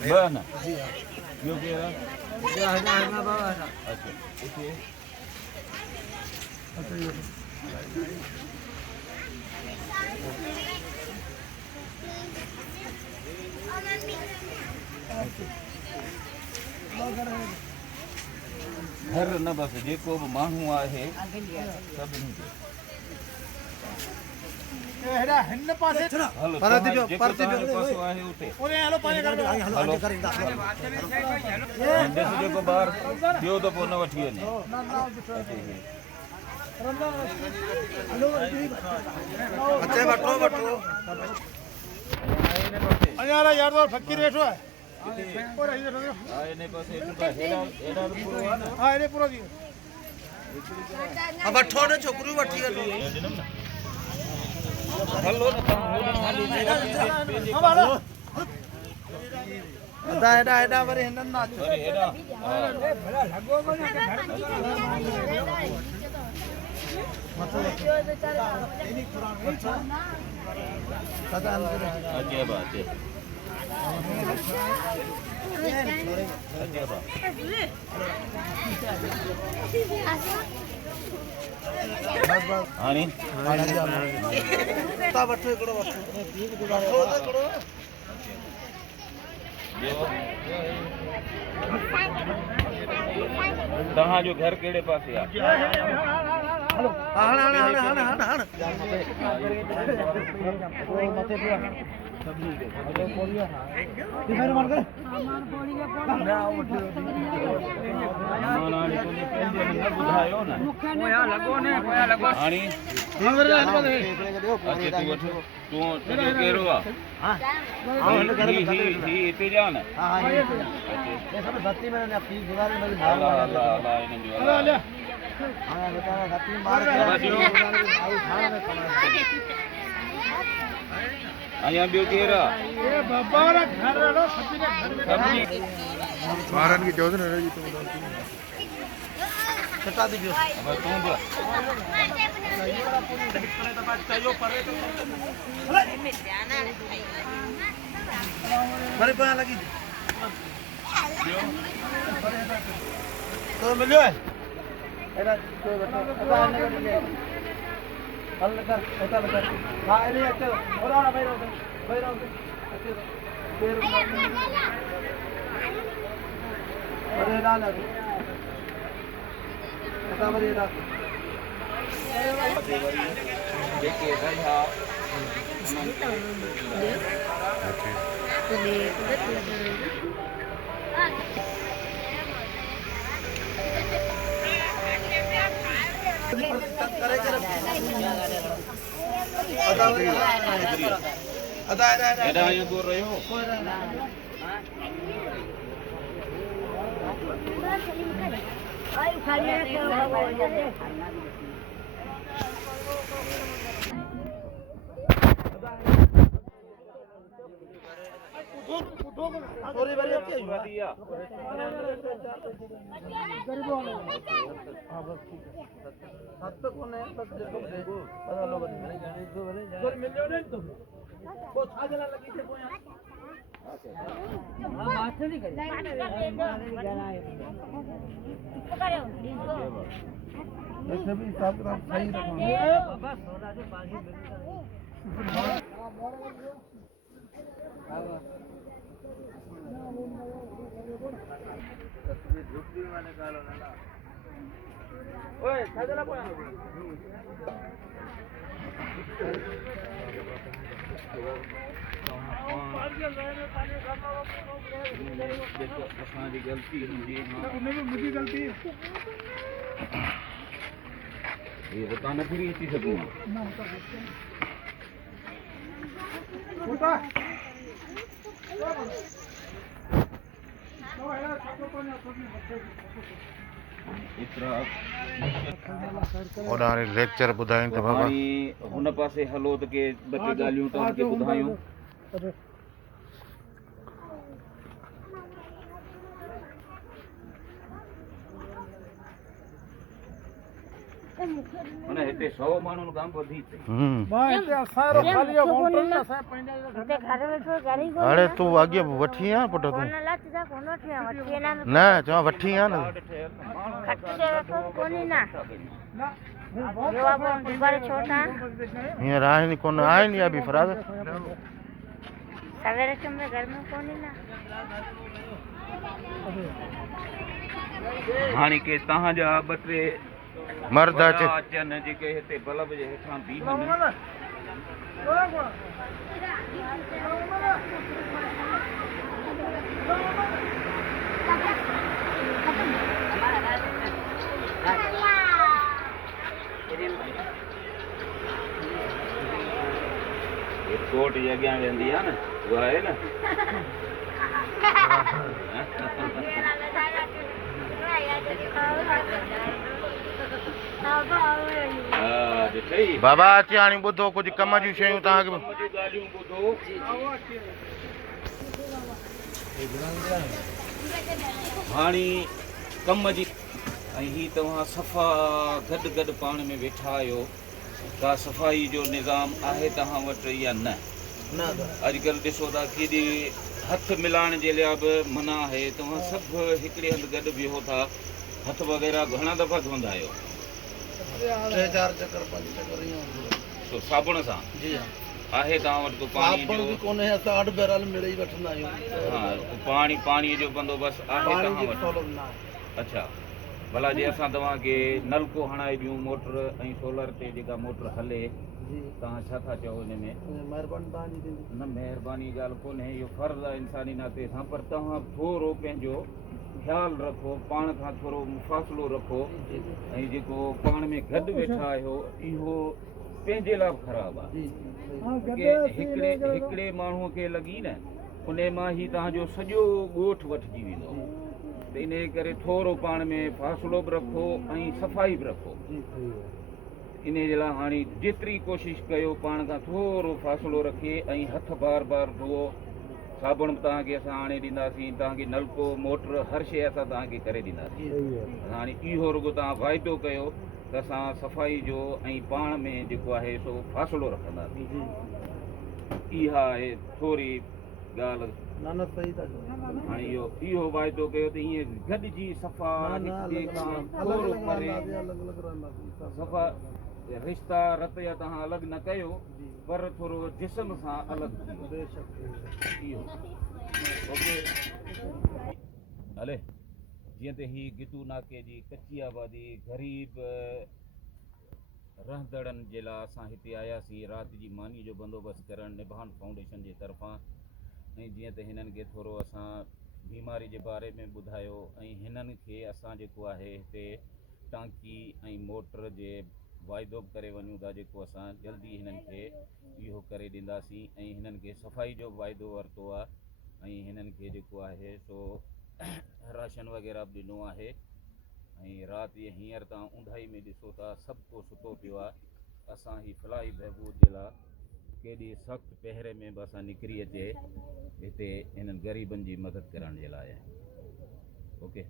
बना जी हाँ यो केरा अच्छा इसे घर न बस जेको बि माण्हू आहे सभिनी खे हेड़ा हिन पासे हलो परते पियो, जेको परते पियो। तव्हांजो पासो आहे उते ओरे हलो पानी कर दो हलो करे ॾिस जेको ॿार ॿियो दफ़ो न वठी वञे अच्छे बटो बटो अयारा यार तो फकीर बैठो है और इधर देखो हा इन पासे हेॾा हेॾा बि पूरो आहे न हां इने पूरा दियो अब बटो ने छोकरी वठी हलो हलो न तव्हां होॾे खाली हम हलो अदा एडा एडा वरे हिनन ना अरे हेॾा भला लगो बने दादा अंदर अजय बात है अजय बात बस बस हानी ता बटो एकड़ो बटो एकड़ो तव्हांजो घर कहिड़े पासे आहे हलो हां हां हां हां हां मते पिया अरे बोलिया फिर मार कर ना उठी नानी तुंहिंजे पंहिंजे न ॿुधायो न कोया लगो ने कोया लगो हाणी मंदिर जा अच्छा तूं वठ तूं तुंहिंजो कहिड़ो आहे हां हां घर में ही हिते जा न हां ये सब सत्ती में ने अपनी गुजारे में मार अला अला अला इन्हनि जो हलो अला ले हां बेचारा सत्ती मार के आई खाने में कमा अञा ॿियो केरु आहे ये बाबा रा घर रो सभी ने घर में सभिनी महाराज की चौधरी रही तो छटा दी पियो अब तूं बि बड़े पना लगी तो मिलियो है एला तो बटो अदा ने मिले हल कर ऐसा कर हां इने अच्छे और ना भाई रहो अच्छे पैर अरे ना लगे ऐसा बड़ी ना जेके रहिया अदा हेॾा इहो दूर रहियो थोड़ी बड़ी अच्छी है वधिया गरीबों वाले हां बस ठीक है सात तक कौन है बस देखो पता लो बस मिलियो नहीं तो वो छाजला लगी थे को यहां हां बात नहीं करी वैसे भी हिसाब किताब सही रखो बस थोड़ा जो पानी झुकड़ी में निकालो ना ओए छाजला को जेको असांजी ग़लती हूंदी उनमें मुझी गलती है ये तो तव्हां न फिरी अची सघूं छोटा ओडारे लेक्चर ॿुधाइनि त बाबा हाणे हुन पासे हलो त के ॿ टे ॻाल्हियूं तव्हांखे ॿुधायूं माना हिते 100 माण्हुनि खां वधीक मां हिते असांजो ख़ाली काउंटर में असां पंहिंजा हिते घर वेठो घरी हाणे तूं अॻे वठी आ पुट तूं कोन लच जा कोन थिया वठी ना न चवां वठी आ न खट के वेठो कोनी ना यो आप दुबारा छोटा हींअर आहिनि कोन आहिनि या बि फराद सवेरे चुमे घर में कोनी ना हाणे के तव्हांजा 2-3 मर्द अचे अचनि जेके हिते बल्ब जे हेठां बीहनि कोट जे अॻियां वेंदी आहे न उहा आहे न बाबा अचे हाणे ॿुधो कुझु कम जूं शयूं तव्हांखे हाणे कम जी ऐं ही तव्हां सफ़ा गॾु पाण में वेठा आहियो का सफ़ाई जो निज़ाम आहे तव्हां वटि या न अॼुकल्ह ॾिसो था केॾी हथ मिलाइण जे लाइ बि मना आहे तव्हां सभु हिकिड़े हंधि गॾु बीहो था हथ वग़ैरह घणा दफ़ा धोईंदा आहियो 3-4 चक्कर 5 चक्कर तो साबुण सां आहे तव्हां वटि को पाणी जो कोन्हे असां 8 बैरल मिड़े ई वठंदा आहियूं हा पाणीअ जो बंदोबस्तु आहे तव्हां वटि अच्छा भला जे असां तव्हांखे नलको हणाए ॾियूं मोटर ऐं सोलर ते जेका मोटर हले तव्हां छा था चओ हिन में न महिरबानी ॻाल्हि कोन्हे इहो फ़र्ज़ु आहे इंसानी नाते सां पर तव्हां थोरो पंहिंजो ख़्यालु रखो पाण खां थोरो फ़ासिलो रखो ऐं जेको पाण में गॾु वेठा आहियो इहो पंहिंजे लाइ ख़राबु आहे हिकिड़े माण्हूअ खे लॻी न उन मां ई तव्हांजो सॼो ॻोठ वठिजी वेंदो त इन करे थोरो पाण में फ़ासिलो बि रखो ऐं सफ़ाई बि रखो इन जे लाइ हाणे जेतिरी कोशिशि कयो पाण खां थोरो फ़ासिलो रखे ऐं हथ बार धोओ साबुण बि तव्हांखे असां आणे ॾींदासीं तव्हांखे नलको मोटर हर शइ असां तव्हांखे करे ॾींदासीं हाणे इहो रुॻो तव्हां वाइदो कयो त असां सफ़ाई जो ऐं पाण में जेको आहे सो फ़ासिलो रखंदासीं इहा आहे थोरी ॻाल्हि हाणे इहो वाइदो कयो त ईअं गॾिजी सफ़ा थोरो परे सफ़ा रिश्ता रतिया तव्हां अलॻि न कयो पर थोरो जिस्म सां अलॻि इहो ओके हले जीअं त ही गितू नाके जी कच्ची आबादी ग़रीब रहंदड़नि जे लाइ असां हिते आयासीं राति जी मानी जो बंदोबस्तु करणु निभान फाउंडेशन जे तरफ़ां ऐं जीअं त हिननि खे थोरो असां बीमारी जे बारे में ॿुधायो ऐं हिननि खे असां जेको आहे हिते टांकी ऐं मोटर जे वाइदो बि करे वञूं था जेको असां जल्दी हिननि खे इहो करे ॾींदासीं ऐं हिननि खे सफ़ाई जो वाइदो वरितो आहे ऐं हिननि खे जेको आहे सो राशन वग़ैरह बि ॾिनो आहे ऐं राति हींअर तव्हां ऊंधाई में ॾिसो था सभु को सुतो पियो आहे असां ही फलाही बहबूद जे लाइ केॾी सख़्तु पहिरे में बि असां निकिरी अचे हिते हिननि ग़रीबनि जी मदद करण जे लाइ ओके